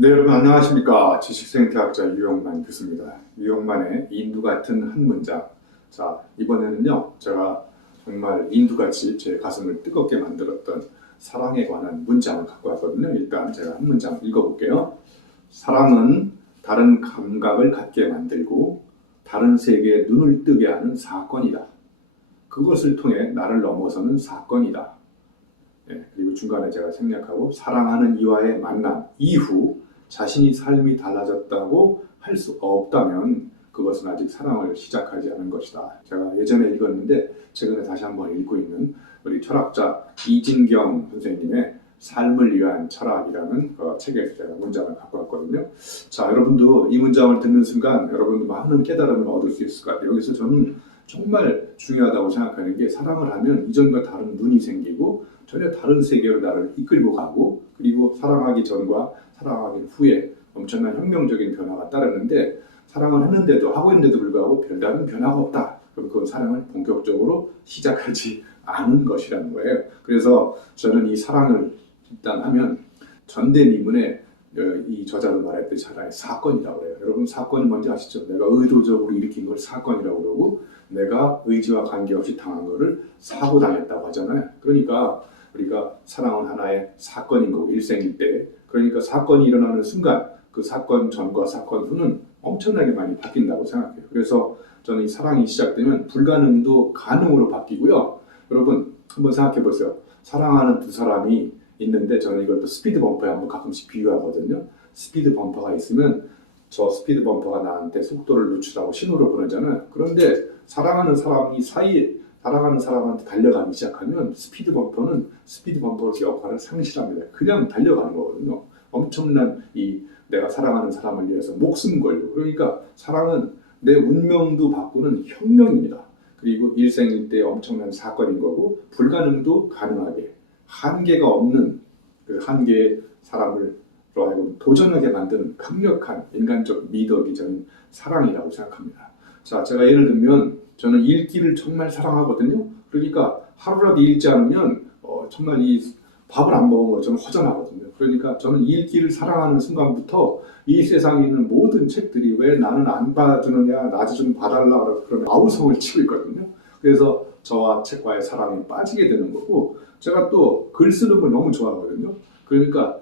네, 여러분 안녕하십니까. 지식생태학자 유영만 교수입니다. 유영만의 인두 같은 한 문장. 자, 이번에는요, 제가 정말 인두같이 제 가슴을 뜨겁게 만들었던 사랑에 관한 문장을 갖고 왔거든요. 일단 제가 한 문장 읽어볼게요. 사랑은 다른 감각을 갖게 만들고 다른 세계에 눈을 뜨게 하는 사건이다. 그것을 통해 나를 넘어서는 사건이다. 그리고 중간에 제가 생략하고, 사랑하는 이와의 만남 이후 자신이 삶이 달라졌다고 할 수 없다면 그것은 아직 사랑을 시작하지 않은 것이다. 제가 예전에 읽었는데 최근에 다시 한번 읽고 있는 우리 철학자 이진경 선생님의 삶을 위한 철학이라는 책에서 제가 문장을 갖고 왔거든요. 자, 여러분도 이 문장을 듣는 순간 여러분도 많은 깨달음을 얻을 수 있을 것 같아요. 여기서 저는 정말 중요하다고 생각하는 게, 사랑을 하면 이전과 다른 눈이 생기고 전혀 다른 세계로 나를 이끌고 가고, 그리고 사랑하기 전과 사랑하기 후에 엄청난 혁명적인 변화가 따르는데, 사랑을 했는데도, 하고 있는데도 불구하고 별다른 변화가 없다. 그럼 그건 사랑을 본격적으로 시작하지 않은 것이라는 거예요. 그래서 저는 이 사랑을 일단 하면 전대미문에 이 저자도 말했듯이 하나의 사건이라고 해요. 여러분, 사건이 뭔지 아시죠? 내가 의도적으로 일으킨 걸 사건이라고 그러고, 내가 의지와 관계없이 당한 거를 사고 당했다고 하잖아요. 그러니까 우리가 사랑은 하나의 사건인 거고, 일생일대. 그러니까 사건이 일어나는 순간 그 사건 전과 사건 후는 엄청나게 많이 바뀐다고 생각해요. 그래서 저는 이 사랑이 시작되면 불가능도 가능으로 바뀌고요. 여러분 한번 생각해 보세요. 사랑하는 두 사람이 있는데, 저는 이걸 또 스피드 범퍼에 한번 가끔씩 비유하거든요. 스피드 범퍼가 있으면 저 스피드 범퍼가 나한테 속도를 늦추라고 신호를 보내잖아요. 그런데 사랑하는 사람이 사이에 사랑하는 사람한테 달려가기 시작하면 스피드 범퍼는 스피드 범퍼 역할을 상실합니다. 그냥 달려가는 거거든요. 엄청난 내가 사랑하는 사람을 위해서 목숨 걸고, 그러니까 사랑은 내 운명도 바꾸는 혁명입니다. 그리고 일생일대의 엄청난 사건인 거고, 불가능도 가능하게, 한계가 없는 그 한계의 사람을 하여금 도전하게 만드는 강력한 인간적 미덕이 저는 사랑이라고 생각합니다. 자, 제가 예를 들면 저는 읽기를 정말 사랑하거든요. 그러니까 하루라도 읽지 않으면 정말 이 밥을 안 먹은 것처럼 허전하거든요. 그러니까 저는 읽기를 사랑하는 순간부터 이 세상에 있는 모든 책들이 왜 나는 안 받아주느냐, 나도 좀 봐달라 그러면 아우성을 치고 있거든요. 그래서 저와 책과의 사랑에 빠지게 되는 거고, 제가 또 글 쓰는 걸 너무 좋아하거든요. 그러니까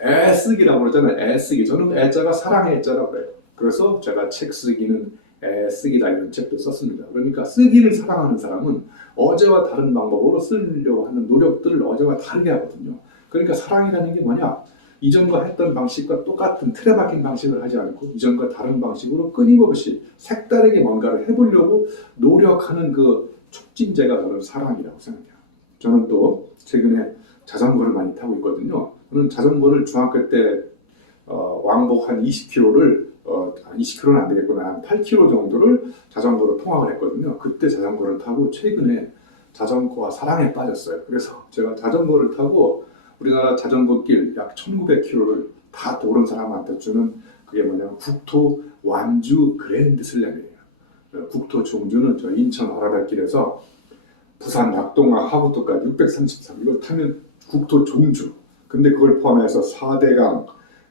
애쓰기라고 그러잖아요. 애쓰기. 저는 애자가 사랑의 애자라고 그래요. 그래서 제가 책 쓰기는 애쓰기다 이런 책도 썼습니다. 그러니까 쓰기를 사랑하는 사람은 어제와 다른 방법으로 쓰려고 하는 노력들을 어제와 다르게 하거든요. 그러니까 사랑이라는 게 뭐냐? 이전과 했던 방식과 똑같은 틀에 박힌 방식을 하지 않고 이전과 다른 방식으로 끊임없이 색다르게 뭔가를 해보려고 노력하는 그 촉진제가 저는 사랑이라고 생각해요. 저는 또 최근에 자전거를 많이 타고 있거든요. 저는 자전거를 중학교 때 왕복 한 20km를 20km는 안 되겠구나, 한 8km 정도를 자전거로 통학을 했거든요. 그때 자전거를 타고 최근에 자전거와 사랑에 빠졌어요. 그래서 제가 자전거를 타고 우리나라 자전거길 약 1900km를 다 도른 사람한테 주는 그게 뭐냐면 국토 완주 그랜드 슬램이에요. 국토 종주는 저 인천 아라뱃길에서 부산 낙동강 하구도까지 633, 이거 타면 국토 종주. 근데 그걸 포함해서 4대강,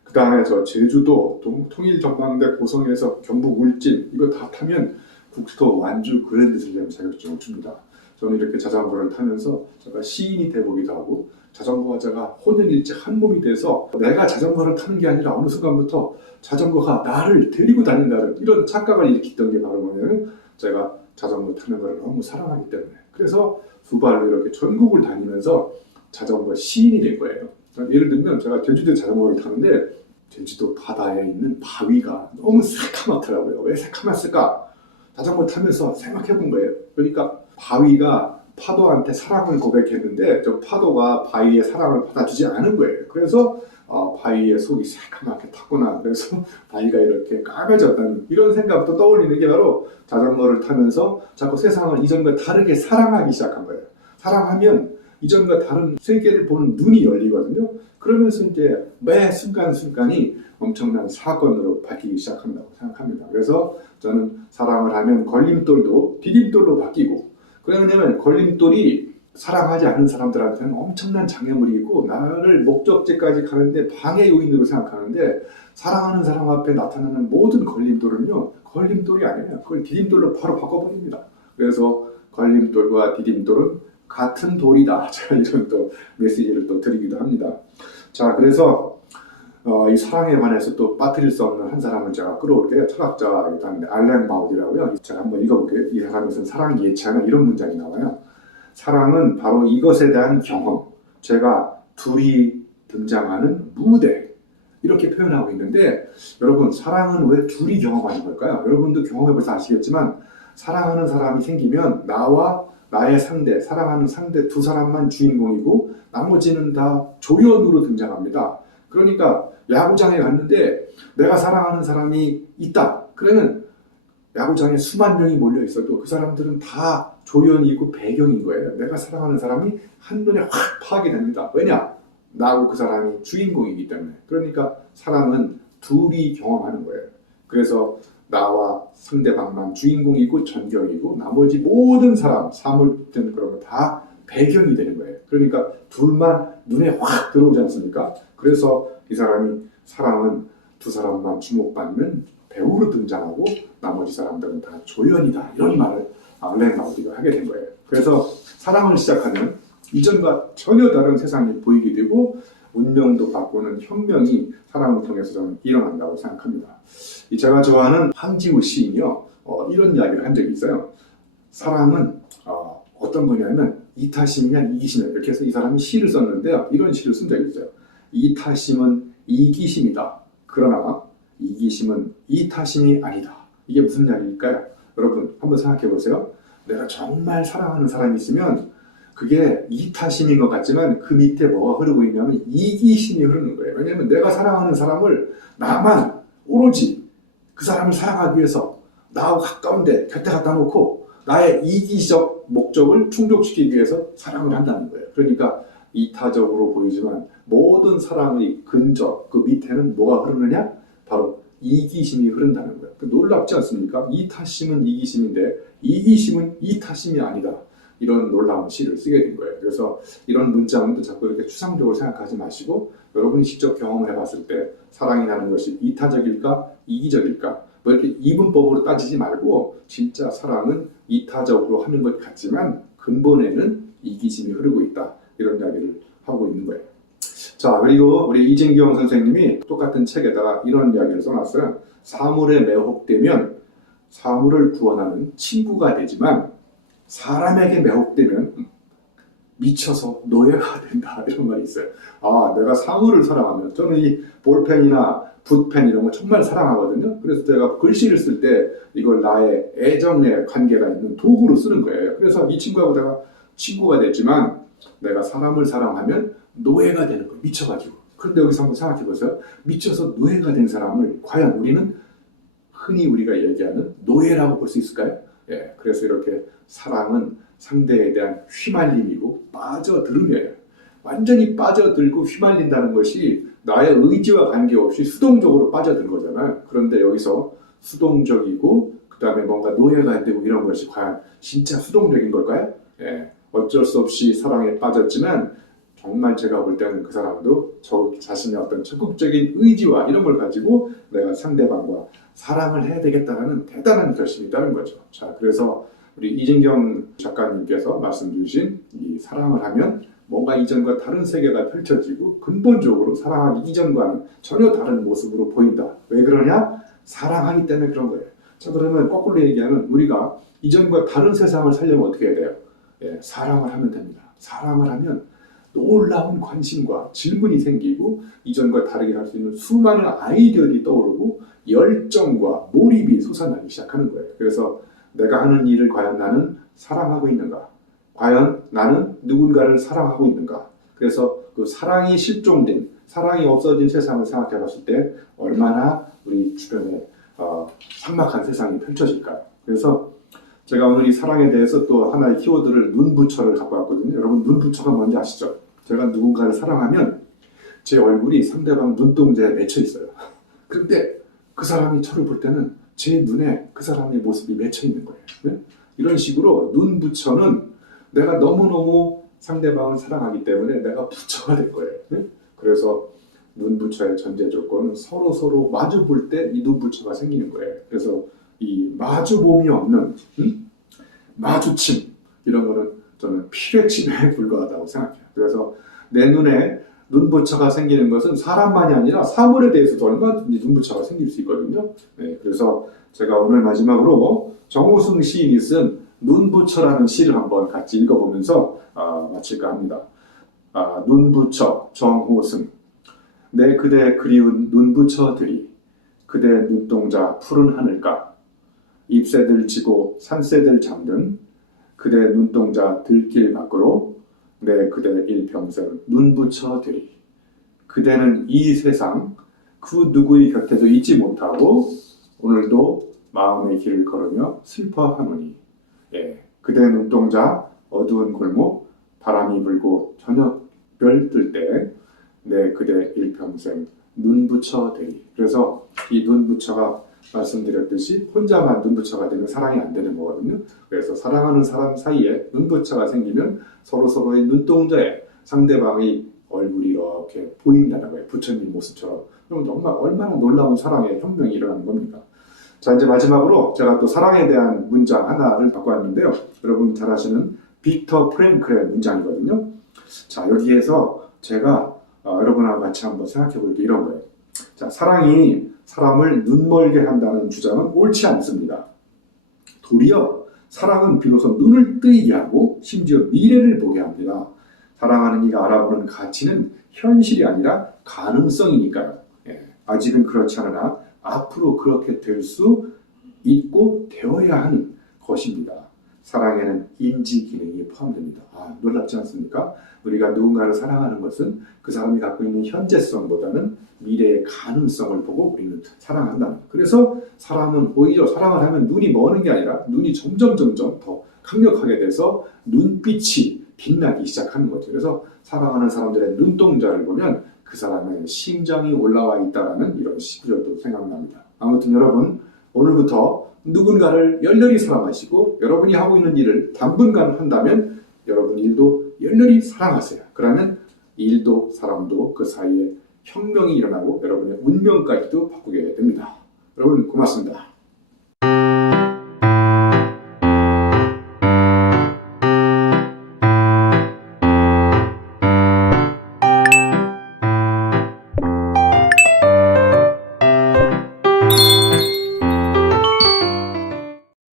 그 다음에 저 제주도, 통일전망대 고성에서 경북 울진, 이거 다 타면 국토 완주 그랜드 슬램 자격증을 줍니다. 저는 이렇게 자전거를 타면서 제가 시인이 돼보기도 하고, 자전거와 제가 혼연일체 한 몸이 돼서 내가 자전거를 타는 게 아니라 어느 순간부터 자전거가 나를 데리고 다닌다는 이런 착각을 일으켰던 게 바로 뭐냐면, 제가 자전거 타는 걸 너무 사랑하기 때문에. 그래서 두 발로 이렇게 전국을 다니면서 자전거 시인이 된 거예요. 예를 들면 제가 제주도에 자전거를 타는데 제주도 바다에 있는 바위가 너무 새카맣더라고요. 왜 새카맣을까? 자전거 타면서 생각해 본 거예요. 그러니까 바위가 파도한테 사랑을 고백했는데 저 파도가 바위의 사랑을 받아주지 않은 거예요. 그래서 바위의 속이 새카맣게 탔구나. 그래서 바위가 이렇게 까매졌다는 이런 생각도 떠올리는 게 바로 자전거를 타면서 자꾸 세상을 이전과 다르게 사랑하기 시작한 거예요. 사랑하면 이전과 다른 세계를 보는 눈이 열리거든요. 그러면서 이제 매 순간순간이 엄청난 사건으로 바뀌기 시작한다고 생각합니다. 그래서 저는 사랑을 하면 걸림돌도 디딤돌로 바뀌고, 그러냐면 걸림돌이 사랑하지 않는 사람들한테는 엄청난 장애물이고 나를 목적지까지 가는데 방해 요인으로 생각하는데 사랑하는 사람 앞에 나타나는 모든 걸림돌은요, 걸림돌이 아니에요. 그걸 디딤돌로 바로 바꿔버립니다. 그래서 걸림돌과 디딤돌은 같은 돌이다. 제가 이런 또 메시지를 또 드리기도 합니다. 자, 그래서 이 사랑에 관해서 또 빠뜨릴 수 없는 한 사람을 제가 끌어올게요. 철학자이기도 합니다. 알렌 바우디라고요. 제가 한번 읽어볼게요. 이 사람의 사랑 예치하는 이런 문장이 나와요. 사랑은 바로 이것에 대한 경험, 제가 둘이 등장하는 무대, 이렇게 표현하고 있는데, 여러분, 사랑은 왜 둘이 경험하는 걸까요? 여러분도 경험해봐서 아시겠지만 사랑하는 사람이 생기면 나와 나의 상대, 사랑하는 상대 두 사람만 주인공이고 나머지는 다 조연으로 등장합니다. 그러니까 야구장에 갔는데 내가 사랑하는 사람이 있다. 그러면 야구장에 수만 명이 몰려 있어도 그 사람들은 다 조연이고 배경인 거예요. 내가 사랑하는 사람이 한눈에 확 파악이 됩니다. 왜냐? 나하고 그 사람이 주인공이기 때문에. 그러니까 사랑은 둘이 경험하는 거예요. 그래서 나와 상대방만 주인공이고 전경이고 나머지 모든 사람, 사물든 그런 거 다 배경이 되는 거예요. 그러니까 둘만 눈에 확 들어오지 않습니까? 그래서 이 사람이 사랑은 두 사람만 주목받는 배우로 등장하고 나머지 사람들은 다 조연이다. 이런 말을 알렌 바우디가 하게 된 거예요. 그래서 사랑을 시작하면 이전과 전혀 다른 세상이 보이게 되고 운명도 바꾸는 혁명이 사랑을 통해서 저는 일어난다고 생각합니다. 제가 좋아하는 황지우 시인이요. 이런 이야기를 한 적이 있어요. 사랑은 어떤 거냐면 이타심이냐 이기심이냐 이렇게 해서 이 사람이 시를 썼는데요. 이런 시를 쓴 적이 있어요. 이타심은 이기심이다. 그러나 이기심은 이타심이 아니다. 이게 무슨 이야기일까요? 여러분 한번 생각해 보세요. 내가 정말 사랑하는 사람이 있으면 그게 이타심인 것 같지만 그 밑에 뭐가 흐르고 있냐면 이기심이 흐르는 거예요. 왜냐하면 내가 사랑하는 사람을 나만 오로지 그 사람을 사랑하기 위해서 나하고 가까운데 곁에 갖다 놓고 나의 이기적 목적을 충족시키기 위해서 사랑을 한다는 거예요. 그러니까 이타적으로 보이지만 모든 사랑의 근저 그 밑에는 뭐가 흐르느냐? 바로 이기심이 흐른다는 거예요. 놀랍지 않습니까? 이타심은 이기심인데 이기심은 이타심이 아니다. 이런 놀라운 시를 쓰게 된 거예요. 그래서 이런 문장은 자꾸 이렇게 추상적으로 생각하지 마시고 여러분이 직접 경험을 해봤을 때 사랑이라는 것이 이타적일까 이기적일까 뭐 이렇게 이분법으로 따지지 말고 진짜 사랑은 이타적으로 하는 것 같지만 근본에는 이기심이 흐르고 있다. 이런 이야기를 하고 있는 거예요. 자, 그리고 우리 이진경 선생님이 똑같은 책에다가 이런 이야기를 써놨어요. 사물에 매혹되면 사물을 구원하는 친구가 되지만 사람에게 매혹되면 미쳐서 노예가 된다. 이런 말이 있어요. 내가 사물을 사랑하면 저는 이 볼펜이나 붓펜 이런 거 정말 사랑하거든요. 그래서 제가 글씨를 쓸 때 이걸 나의 애정의 관계가 있는 도구로 쓰는 거예요. 그래서 이 친구하고 내가 친구가 됐지만 내가 사람을 사랑하면 노예가 되는 거예요. 미쳐가지고. 그런데 여기서 한번 생각해 보세요. 미쳐서 노예가 된 사람을 과연 우리는 흔히 우리가 얘기하는 노예라고 볼 수 있을까요? 예, 그래서 이렇게 사랑은 상대에 대한 휘말림이고 빠져들음이에요. 완전히 빠져들고 휘말린다는 것이 나의 의지와 관계없이 수동적으로 빠져든 거잖아요. 그런데 여기서 수동적이고 그 다음에 뭔가 노예가 되고 이런 것이 과연 진짜 수동적인 걸까요? 예, 어쩔 수 없이 사랑에 빠졌지만 정말 제가 볼 때는 그 사람도 저 자신의 어떤 적극적인 의지와 이런 걸 가지고 내가 상대방과 사랑을 해야 되겠다는 대단한 결심이 있다는 거죠. 자, 그래서 우리 이진경 작가님께서 말씀 주신 이 사랑을 하면 뭔가 이전과 다른 세계가 펼쳐지고 근본적으로 사랑하기 이전과는 전혀 다른 모습으로 보인다. 왜 그러냐? 사랑하기 때문에 그런 거예요. 자, 그러면 거꾸로 얘기하면 우리가 이전과 다른 세상을 살려면 어떻게 해야 돼요? 예, 사랑을 하면 됩니다. 사랑을 하면 놀라운 관심과 질문이 생기고 이전과 다르게 할 수 있는 수많은 아이디어들이 떠오르고 열정과 몰입이 솟아나기 시작하는 거예요. 그래서 내가 하는 일을 과연 나는 사랑하고 있는가? 과연 나는 누군가를 사랑하고 있는가? 그래서 그 사랑이 실종된, 사랑이 없어진 세상을 생각해 봤을 때 얼마나 우리 주변에 삭막한 세상이 펼쳐질까요? 그래서 제가 오늘 이 사랑에 대해서 또 하나의 키워드를 눈부처를 갖고 왔거든요. 여러분 눈부처가 뭔지 아시죠? 제가 누군가를 사랑하면 제 얼굴이 상대방 눈동자에 맺혀 있어요. 그런데 그 사람이 저를 볼 때는 제 눈에 그 사람의 모습이 맺혀 있는 거예요. 네? 이런 식으로 눈부처는 내가 너무너무 상대방을 사랑하기 때문에 내가 부처가 될 거예요. 네? 그래서 눈부처의 전제 조건은 서로 마주 볼 때 이 눈부처가 생기는 거예요. 그래서 이 마주봄이 없는 마주침 이런 거는 저는 필요침에 불과하다고 생각해요. 그래서 내 눈에 눈부처가 생기는 것은 사람만이 아니라 사물에 대해서도 얼마든지 눈부처가 생길 수 있거든요. 네, 그래서 제가 오늘 마지막으로 정호승 시인이 쓴 눈부처라는 시를 한번 같이 읽어보면서 마칠까 합니다. 눈부처 정호승. 내 그대 그리운 눈부처들이 그대 눈동자 푸른 하늘가 잎새들 지고 산새들 잠든 그대 눈동자 들길 밖으로 내 그대 일평생 눈부처들이 그대는 이 세상 그 누구의 곁에도 있지 못하고 오늘도 마음의 길을 걸으며 슬퍼하노니 그대 눈동자 어두운 골목 바람이 불고 저녁별 뜰 때 내 그대 일평생 눈부처들이 그래서 이 눈부처가 말씀드렸듯이 혼자만 눈부처가 되면 사랑이 안 되는 거거든요. 그래서 사랑하는 사람 사이에 눈부처가 생기면 서로의 눈동자에 상대방의 얼굴이 이렇게 보인다는 거예요. 부처님 모습처럼. 그럼 정말 얼마나 놀라운 사랑의 혁명이 일어나는 겁니까? 자, 이제 마지막으로 제가 또 사랑에 대한 문장 하나를 갖고 왔는데요. 여러분 잘 아시는 빅터 프랭클의 문장이거든요. 자, 여기에서 제가 여러분하고 같이 한번 생각해 볼 게 이런 거예요. 자, 사랑이 사람을 눈멀게 한다는 주장은 옳지 않습니다. 도리어 사랑은 비로소 눈을 뜨이게 하고 심지어 미래를 보게 합니다. 사랑하는 이가 알아보는 가치는 현실이 아니라 가능성이니까요. 아직은 그렇지 않으나 앞으로 그렇게 될 수 있고 되어야 하는 것입니다. 사랑에는 인지 기능이 포함됩니다. 놀랍지 않습니까? 우리가 누군가를 사랑하는 것은 그 사람이 갖고 있는 현재성보다는 미래의 가능성을 보고 우리는 사랑한다. 그래서 사람은 오히려 사랑을 하면 눈이 머는 게 아니라 눈이 점점 더 강력하게 돼서 눈빛이 빛나기 시작하는 거죠. 그래서 사랑하는 사람들의 눈동자를 보면 그 사람의 심장이 올라와 있다는 이런 시구절도 생각납니다. 아무튼 여러분 오늘부터 누군가를 열렬히 사랑하시고 여러분이 하고 있는 일을 당분간 한다면 여러분 일도 열렬히 사랑하세요. 그러면 일도 사람도 그 사이에 혁명이 일어나고 여러분의 운명까지도 바꾸게 됩니다. 여러분 고맙습니다.